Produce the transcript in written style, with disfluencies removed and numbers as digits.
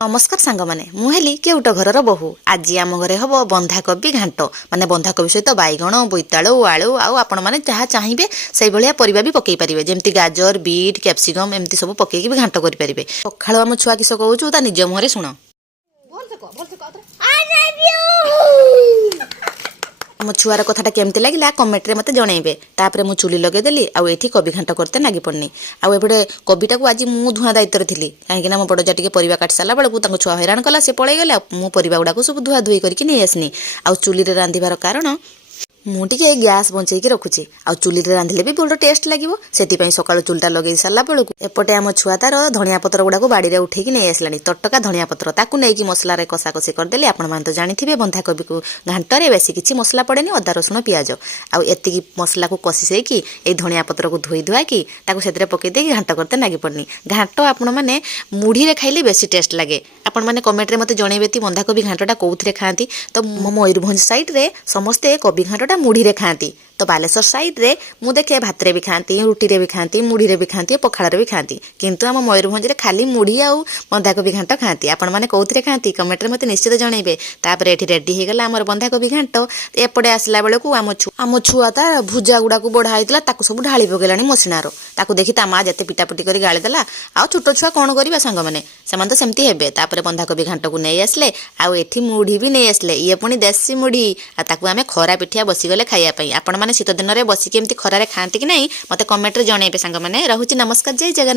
नमस्कार सांग माने मुहेली केउट घरर बहु आज आम घरे हम बंधाकोबी घांट माने बंधाकोबी सहित बैगण बोईतालु आलू आपण मैंने जहाँ चाहिए से भाया परिवा भी पकई पारे जमी गाजर बीट कैप्सिकम एमती सब पकईकी भी घांट करेंगे सकालू आम छुआ किस कहूँ ता निज मुहरे शुण मो छुआर कथाटा केमती लगे कमेंट रे मते जनइबे तापर मु चुली लगेदेली आउ एठी कोबी घांट करते नागी पड़नी आउ एपटे कोबीटा को आज मु धुआ दायित्व थी कहीं मो बड़ जा टे परिवा काट सारा बेलू छुआ हैरान कला से पलि गले मु परिवा गुड़ाक सब धुआ धुई करके नहीं आसनी आउ चुली रे रांधिबार कारण मुझे गैस बंचेकी रखुची आ चुली रे रांधिले भी बड़ टेस्ट लगिवो सेति सकाळु चुलटा लगे सारा बेलू एपटे आम छुआ तार धनिया पत्र गुड़ाक बाड़ी रे उठेकी नहीं आसलानी तटका धनिया पत्र ताकू नहीं मसला रे कषाकषि करदेली आपण मैंने तो जानिथिबे बंधाकोबी को घांटरे बेसी किछि मसला पड़ेनी अदा रसुण पियाज आउ एतिकी मसला को कषि सेकी ए धनिया पत्र को धोई धुआकी ताकू सेतिरे पकई देकी घांट करते नागी पड़नी घांट आपण माने मुढ़ी रे खाइले बेसी टेस्ट लगे आपण माने कमेंट रे मते जणेबे ती बंधाकोबी घांटटा कोउथरे खांती तो मयूरभंज साइड रे समस्ते कोबी घांटटा मुढ़ी रे खाती तो बालेश्वर साइड रे मु देखे भात रे भी खाती रुटी रे भी खाती मुढ़ी रे भी खाती पखाड़ रे भी खाती किंतु आम मयूरभंज रे खाली मुढ़ी आउ बंधाकोबी घांट खाती आपण माने कोउथरे खाती कमेंट रे मते निश्चित जणेबे तापर एठी रेडी हे गला हमर बंधाकोबी घांट एपटे आसला बेले को आम छुआ ता भुजा गुडा को बढ़ाईतला ताकू सब ढाली पकेलानी मसिनारो ताकू देखि ता मा जते पिटापिटी करी गाଳି देला आ छोटो छुआ कोन करिबा संग माने सेमान तो सेमती हेबे तापर बंधाकोबी घांट को नै आसले आ एठी मुढ़ी भी नै आसले ये पुनी देसी मुढ़ी आ ताकू आमे खरा पिठिया बसी गले खाइया पई आपण माने शीत दिन में बसिक एमती खरारे खाती कि नहीं मते कमेंट रे जणेबे सांग माने रहुची नमस्कार जय जगन्नाथ।